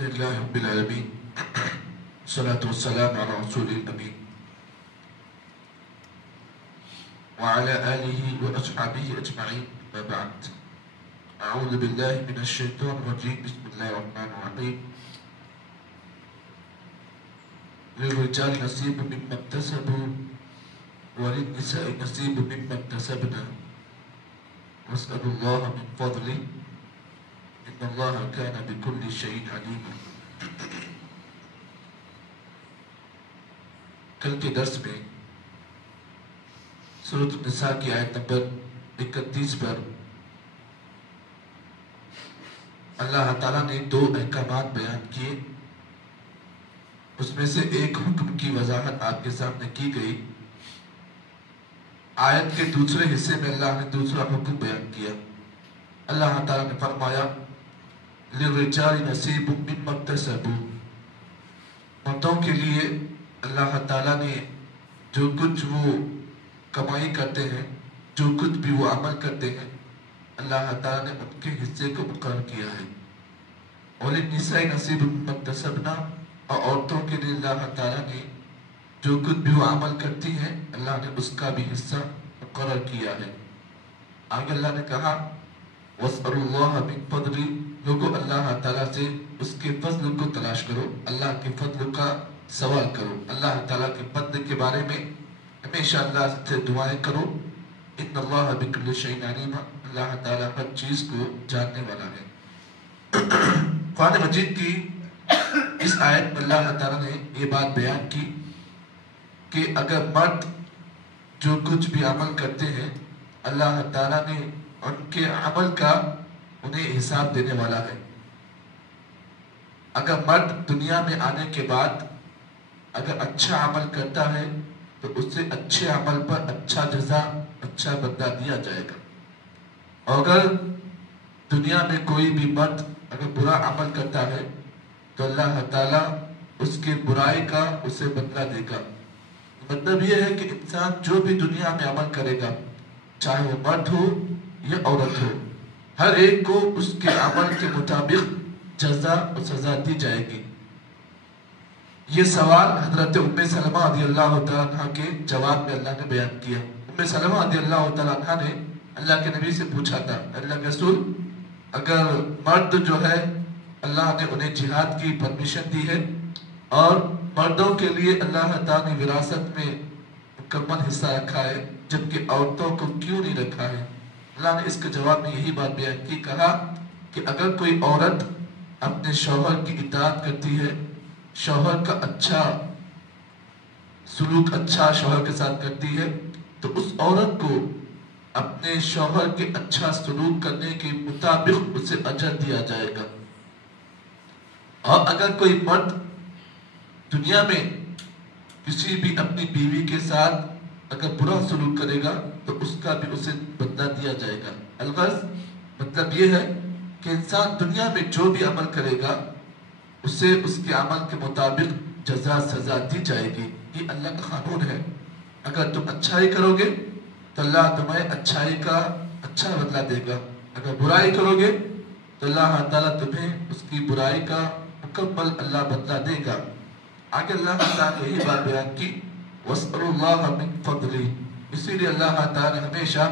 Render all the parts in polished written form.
لله رب العالمين والصلاة والسلام على رسول الأمين وعلى آله وأصحابه أجمعين ما بعد أعوذ بالله من الشيطان الرجيم بسم الله الرحمن الرحيم للرجال نصيب مما اكتسبوا وللنساء نصيب مما اكتسبنا واسألوا الله من فضله إن الله كان بكل شيء عليما. کل کے درس میں سورۃ النساء کی آیت نمبر 31 پر اللہ تعالیٰ نے 2 احکامات بیان کیے. اس میں سے ایک حکم کی وضاحت آپ کے سامنے کی گئی. آیت کے دوسرے حصے میں اللہ نے دوسرا حکم بیان کیا. اللہ تعالیٰ نے فرمایا للرجال نصیب مما اکتسبوا، مردوں کے لیے اللہ تعالیٰ نے جو کچھ وہ کمائی کرتے ہیں، جو کچھ بھی وہ عمل کرتے ہیں، اللہ تعالیٰ نے ان کے حصے کو مقرر کیا ہے. وَلِلنِّسَاءِ نَصِيبٌ مِّمَّا اكْتَسَبْنَا، اور عورتوں کے لیے اللہ تعالیٰ نے جو کچھ بھی وہ عمل کرتی ہیں اللہ نے اس کا بھی حصہ مقرر کیا ہے. آگے اللہ نے کہا وَاسْأَلُوا اللَّهَ مِن فَضْلِهِ، لوگوں اللہ تعالیٰ سے اس کے فضل کو تلاش کرو، اللہ کے فضل کا سوال کرو، اللہ تعالیٰ کے فضل کے بارے میں ہمیشہ اللہ سے دعائیں کرو. ان اللہ بکل شیء علیم، اللہ تعالیٰ ہر چیز کو جاننے والا ہے. قرآن مجید کی اس آیت میں اللہ تعالیٰ نے یہ بات بیان کی کہ اگر مرد جو کچھ بھی عمل کرتے ہیں اللہ تعالیٰ نے ان کے عمل کا انہیں حساب دینے والا ہے. اگر مرد دنیا میں آنے کے بعد اگر اچھا عمل کرتا ہے تو اس سے اچھے عمل پر اچھا جزا، اچھا بدلہ دیا جائے گا. اور اگر دنیا میں کوئی بھی مرد اگر برا عمل کرتا ہے تو اللہ تعالیٰ اس کے برائی کا اسے بدلہ دے گا. مطلب یہ ہے کہ انسان جو بھی دنیا میں عمل کرے گا، چاہے وہ مرد ہو یا عورت ہو، ہر ایک کو اس کے عمل کے مطابق جزا و سزا دی جائے گی. یہ سوال حضرت ام سلمہ رضی اللہ تعالیٰ عنہ کے جواب میں اللہ نے بیان کیا. ام سلمہ رضی اللہ تعالیٰ عنہ نے اللہ کے نبی سے پوچھا تھا اللہ کے رسول، اگر مرد جو ہے اللہ نے انہیں جہاد کی پرمیشن دی ہے اور مردوں کے لیے اللہ تعالیٰ نے وراثت میں مکمل حصہ رکھا ہے جبکہ عورتوں کو کیوں نہیں رکھا ہے؟ اللہ نے اس کے جواب میں یہی بات بیان کی، کہا کہ اگر کوئی عورت اپنے شوہر کی اطاعت کرتی ہے، شوہر کا اچھا سلوک اچھا شوہر کے ساتھ کرتی ہے تو اس عورت کو اپنے شوہر کے اچھا سلوک کرنے کے مطابق اسے اجر دیا جائے گا. اور اگر کوئی مرد دنیا میں کسی بھی اپنی بیوی کے ساتھ اگر برا سلوک کرے گا تو اس کا بھی اسے بدلہ دیا جائے گا. الغرض مطلب یہ ہے کہ انسان دنیا میں جو بھی عمل کرے گا اسے اس کے عمل کے مطابق جزا سزا دی جائے گی. یہ اللہ کا قانون ہے. اگر تم اچھائی کرو گے تو اللہ تمہیں اچھائی کا اچھا بدلہ دے گا، اگر برائی کرو گے تو اللہ تعالیٰ تمہیں اس کی برائی کا مکمل اللہ بدلہ دے گا. آگے اللہ تعالیٰ نے یہی بات بیان کی وَاسْأَلُوا اللَّهَ مِن فَضْلِهِ، اسی لیے اللہ تعالیٰ نے ہمیشہ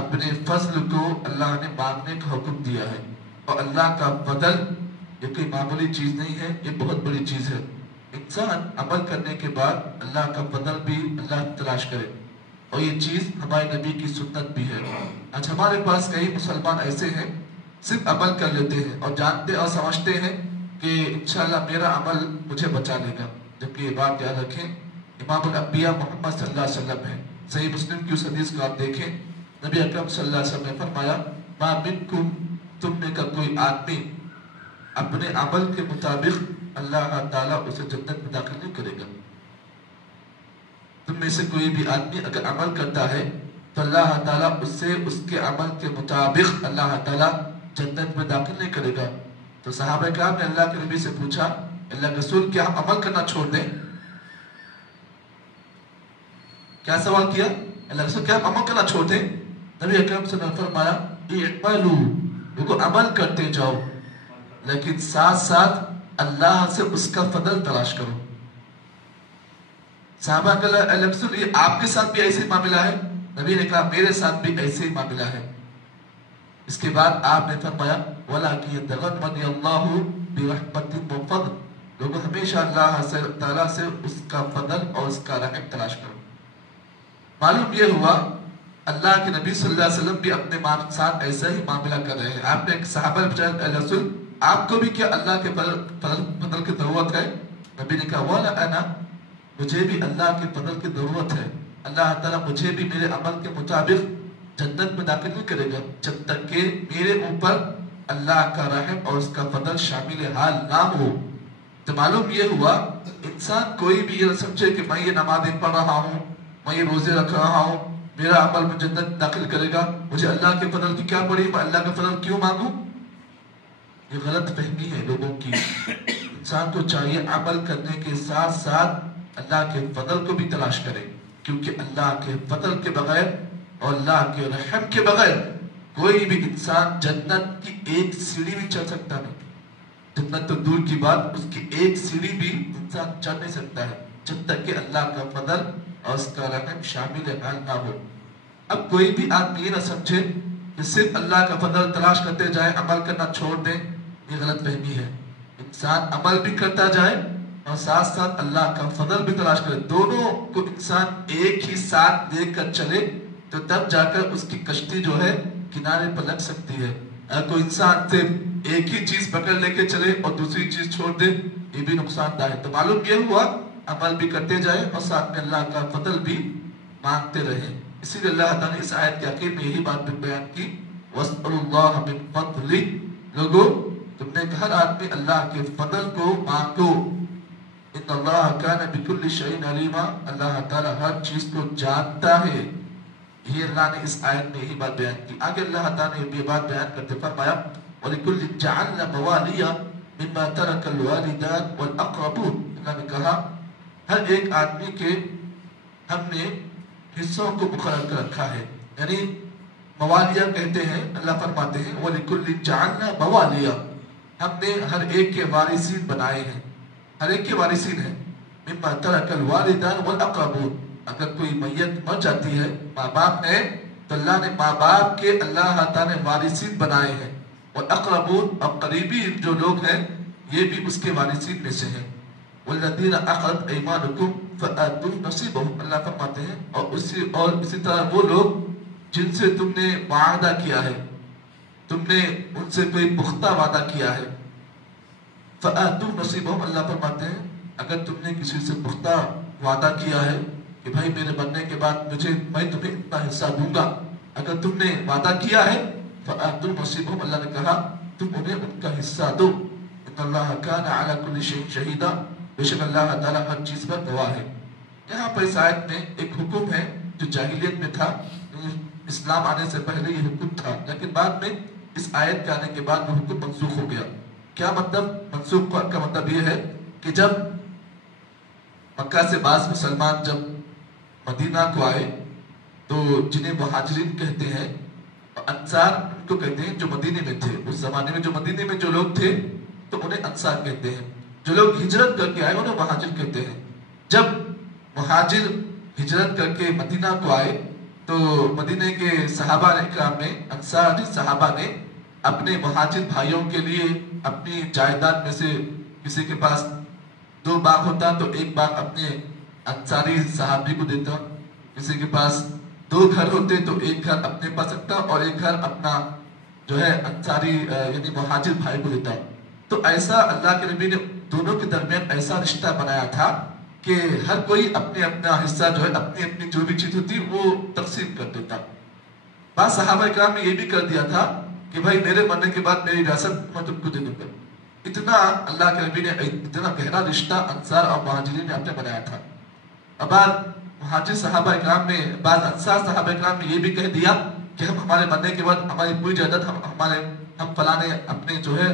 اپنے فضل کو اللہ نے مانگنے کا حکم دیا ہے. اور اللہ کا فضل یہ کوئی معمولی چیز نہیں ہے، یہ بہت بڑی چیز ہے. انسان عمل کرنے کے بعد اللہ کا فضل بھی اللہ تلاش کرے، اور یہ چیز ہمارے نبی کی سنت بھی ہے. آج ہمارے پاس کئی مسلمان ایسے ہیں صرف عمل کر لیتے ہیں اور جانتے اور سمجھتے ہیں کہ انشاءاللہ میرا عمل مجھے بچا لے گا، جبکہ یہ بات یاد رکھیں امام الانبیاء محمد صلی اللہ علیہ وسلم ہے. صحیح مسلم کی اس حدیث کو آپ دیکھیں، نبی اکرم صلی اللہ علیہ وسلم نے فرمایا ما منکم، تم میں کا کوئی آدمی اپنے عمل کے مطابق اللہ تعالیٰ اسے جنت میں داخل نہیں کرے گا. تم میں سے کوئی بھی آدمی اگر عمل کرتا ہے تو اللہ تعالیٰ اسے اس کے عمل کے مطابق اللہ تعالیٰ جنت میں داخل نہیں کرے گا. تو صحابہ کرام نے اللہ کے نبی سے پوچھا اللہ کے رسول کیا ہم عمل کرنا چھوڑ دیں؟ کیا سوال کیا؟ اللہ کے رسول کیا ہم عمل کرنا چھوڑ دیں؟ نبی اکرم صلی اللہ علیہ وسلم نے فرمایا اعملوا، عمل کرتے جاؤ لیکن ساتھ ساتھ اللہ سے اس کا فضل تلاش کرو۔ صحابہ کہ یہ آپ کے ساتھ بھی ایسے ہی معاملہ ہے؟ نبی نے کہا میرے ساتھ بھی ایسے ہی معاملہ ہے۔ اس کے بعد آپ نے فرمایا وَلَكِنْ يَتَغَمَّدِ اللَّهُ بِرَحْمَةٍ وَفَضْلٍ، لوگوں ہمیشہ اللہ تعالیٰ سے اس کا فضل اور اس کا رحم تلاش کرو۔ معلوم یہ ہوا اللہ کے نبی صلی اللہ علیہ وسلم بھی اپنے ساتھ ایسا ہی معاملہ کر رہے ہیں۔ آپ نے ایک صحابہ پوچھا رسول آپ کو بھی کیا اللہ کے فضل کی ضرورت ہے؟ نبی نے کہا وَلَا أَنَا، مجھے بھی اللہ کے فضل کی ضرورت ہے۔ اللہ تعالیٰ مجھے بھی میرے عمل کے مطابق جنت میں داخل نہیں کرے گا جب تک کہ میرے اوپر اللہ کا رحم اور اس کا فضل شامل حال نہ ہو۔ تو معلوم یہ ہوا انسان کوئی بھی یہ نہ سمجھے کہ میں یہ نمازیں پڑھ رہا ہوں، میں یہ روزے رکھ رہا ہوں، میرا عمل میں جنت داخل کرے گا، مجھے اللہ کے فضل کی کیا پڑی، میں اللہ کا فضل کیوں مانگوں؟ یہ غلط فہمی ہے لوگوں کی۔ انسان کو چاہیے عمل کرنے کے ساتھ ساتھ اللہ کے فضل کو بھی تلاش کرے، کیونکہ اللہ کے فضل کے بغیر اور اللہ کے رحم کے بغیر کوئی بھی انسان جنت کی ایک سیڑھی بھی چڑھ سکتا نہیں۔ جنت تو دور کی بات، اس کی ایک سیڑھی بھی انسان چڑھ نہیں سکتا ہے جب تک کہ اللہ کا فضل اور اس کا رحم شامل حال نہ ہو۔ اب کوئی بھی آدمی یہ نہ سمجھے کہ صرف اللہ کا فضل تلاش کرتے جائے، عمل کرنا چھوڑ دیں، یہ غلط فہمی ہے۔ انسان عمل بھی کرتا جائے اور ساتھ ساتھ اللہ کا فضل بھی تلاش کرے، دونوں کو انسان ایک ہی ساتھ لے کر چلے تو تب جا کر اس کی کشتی جو ہے کنارے پر لگ سکتی ہے۔ اگر کوئی انسان صرف ایک ہی چیز پکڑ لے کے چلے اور دوسری چیز چھوڑ دے، یہ بھی نقصان دہ ہے۔ تو معلوم یہ ہوا عمل بھی کرتے جائے اور ساتھ میں اللہ کا فضل بھی مانگتے رہے۔ اسی لیے اللہ تعالیٰ نے اس آیت کے آخر میں یہی بات بیان کی وَاسْأَلُوا اللَّهَ مِن فَضْلِهِ، لوگوں تم نے ہر آدمی اللہ کے فضل کو مانگو۔ ان اللہ کان بکل شیء علیما، اللہ تعالیٰ ہر چیز کو جانتا ہے۔ یہ اللہ نے اس آیت میں یہی بات بیان کی۔ آگے اللہ تعالیٰ نے یہ بات بیان کرتے فرمایا وَلِكُلٍّ جَعَلْنَا مَوَالِيَ مِمَّا تَرَكَ الْوَالِدَانُ وَالْأَقْرَبُونَ، اللہ نے کہا ہر ایک آدمی کے ہم نے حصوں کو مقرر کر رکھا ہے، یعنی موالیہ کہتے ہیں، اللہ فرماتے ہیں وَلِكُلٍّ جَعَلْنَا مَوَالِيَ، ہم نے ہر ایک کے وارثین بنائے ہیں، ہر ایک کے وارثین ہیں۔ مما ترک الوالدان والاقربون، اگر کوئی میت مر جاتی ہے، ماں باپ ہے تو اللہ نے ماں باپ کے اللہ تعالیٰ نے وارثین بنائے ہیں، والاقربون، اور قریبی جو لوگ ہیں یہ بھی اس کے وارثین میں سے ہیں۔ والذین عقدت ایمانکم فآتوا نصیبهم، اللہ فرماتے ہیں اور اسی طرح وہ لوگ جن سے تم نے وعدہ کیا ہے، تم نے ان سے کوئی پختہ وعدہ کیا ہے، فآتوا نصیبهم، اللہ فرماتے ہیں اگر تم نے کسی سے پختہ وعدہ کیا ہے کہ بھائی میرے مرنے کے بعد میں تمہیں اتنا حصہ دوں گا، اگر تم نے وعدہ کیا ہے فآتوا نصیبهم، اللہ نے کہا تم انہیں ان کا حصہ دو۔ ان اللہ کان علی کل شیء شہیدا، بے شک اللہ تعالیٰ ہر چیز پر گواہ ہے۔ یہاں پر اس آیت میں ایک حکم ہے جو جاہلیت میں تھا، اسلام آنے سے پہلے یہ حکم تھا، لیکن بعد میں اس آیت کے آنے کے بعد وہ حکم منسوخ ہو گیا۔ کیا مطلب منسوخ کا مطلب یہ ہے کہ جب مکہ سے بعض مسلمان جب مدینہ کو آئے تو جنہیں مہاجرین کہتے ہیں، انصار ان کو کہتے ہیں جو مدینے میں تھے، اس زمانے میں جو مدینے میں جو لوگ تھے تو انہیں انصار کہتے ہیں، جو لوگ ہجرت کر کے آئے انہیں مہاجر کہتے ہیں۔ جب مہاجر ہجرت کر کے مدینہ کو آئے تو مدینے کے صحابہ کرام نے، انصاری صحابہ نے اپنے مہاجر بھائیوں کے لیے اپنی جائیداد میں سے کسی کے پاس 2 باغ ہوتا تو ایک باغ اپنے انصاری صحابی کو دیتا، کسی کے پاس 2 گھر ہوتے تو ایک گھر اپنے پاس رکھتا اور ایک گھر اپنا جو ہے انصاری یعنی مہاجر بھائی کو دیتا۔ تو ایسا اللہ کے نبی نے دونوں کے درمیان ایسا رشتہ بنایا تھا کہ ہر کوئی اپنے اپنا حصہ جو ہے اپنی اپنی جو بھی چیز ہوتی وہ تقسیم کر دیتا۔ بعض صحابہ کرام نے یہ بھی کر دیا تھا کہ بھائی میرے مرنے کے بعد میری وراثت میں تم کو دے دوں گا۔ اتنا اللہ کے نبی نے اتنا گہرا رشتہ انصار اور مہاجرین نے اپنے بنایا تھا۔ اب بعد مہاجر صحابہ کرام نے، بعض انصار صحابہ کرام نے یہ بھی کہہ دیا کہ ہم ہمارے مرنے کے بعد ہماری پوری جائیداد ہم فلانے اپنے جو ہے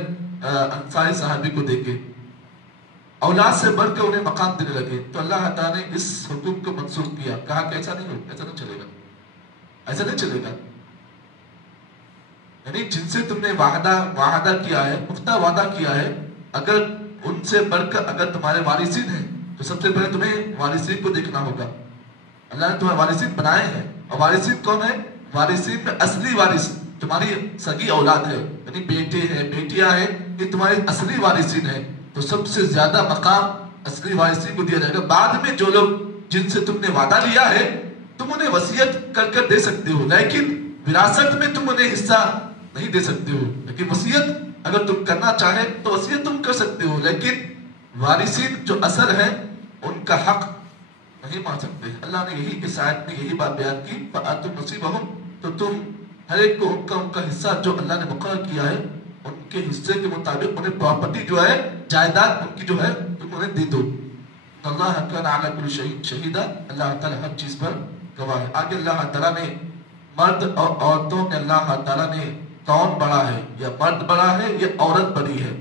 انصاری صحابی کو دیں گے، اولاد سے بڑھ کے انہیں مقام دینے لگے۔ تو اللہ تعالیٰ نے اس حکم کو منسوخ کیا، کہا کہ ایسا نہیں ہوگا، ایسا نہیں چلے گا، ایسا نہیں چلے گا۔ یعنی جن سے تم نے وعدہ کیا ہے، پختہ وعدہ کیا ہے، اگر ان سے بڑھ کر اگر تمہارے وارثین ہیں تو سب سے پہلے تمہیں وارثین کو دیکھنا ہوگا. اللہ نے تمہیں وارثین بنائے ہیں. اور وارثین کون ہے؟ وارثین میں اصلی وارث تمہاری سگی اولاد ہے، یعنی بیٹے ہیں بیٹیاں ہیں، یہ تمہارے اصلی وارثین ہیں. تو سب سے زیادہ مقام اصلی وارثین کو دیا جائے گا. بعد میں جو لوگ جن سے تم نے وعدہ لیا ہے تم انہیں وصیت کر کر دے سکتے ہو، لیکن وراثت میں تم انہیں حصہ نہیں دے سکتے ہو. لیکن وصیت اگر تم کرنا چاہے تو وصیت تم کر سکتے ہو، لیکن وارثین جو اثر ہے ان کا حق نہیں مان سکتے. اللہ نے یہی اس آیت میں یہی بات بیان کی، فَآتُوا نَصِیبَهُمْ، تو تم ہر ایک کو ان کا حصہ جو اللہ نے مقرر کیا ہے ان کے حصے کے مطابق انہیں پراپرٹی جو ہے جائیداد ان کی جو ہے تم انہیں دے دو. اللہ کان علی کل شیء شہیدا، اللہ تعالیٰ ہر چیز پر گواہ ہے. آگے اللہ تعالیٰ نے مرد اور عورتوں میں اللہ تعالیٰ نے کون بڑا ہے، یا مرد بڑا ہے یا عورت بڑی ہے،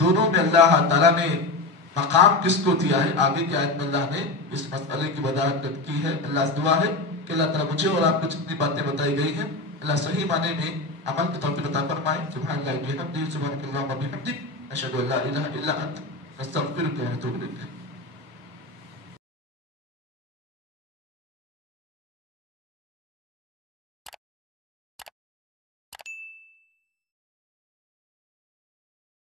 دونوں میں اللہ تعالیٰ نے مقام کس کو دیا ہے. آگے کی آیت میں اللہ نے اس مسئلے کی وضاحت کی ہے. اللہ سے دعا ہے کہ اللہ تعالیٰ مجھے اور آپ کو جتنی باتیں بتائی گئی ہیں اللہ صحیح معنی میں عمل کے طور پہ عطا فرمائے. سبحان اللہ وبحمدہ، سبحانک اللہم وبحمدک، اشہد ان لا الہ الا انت، نستغفرک ونتوب الیک.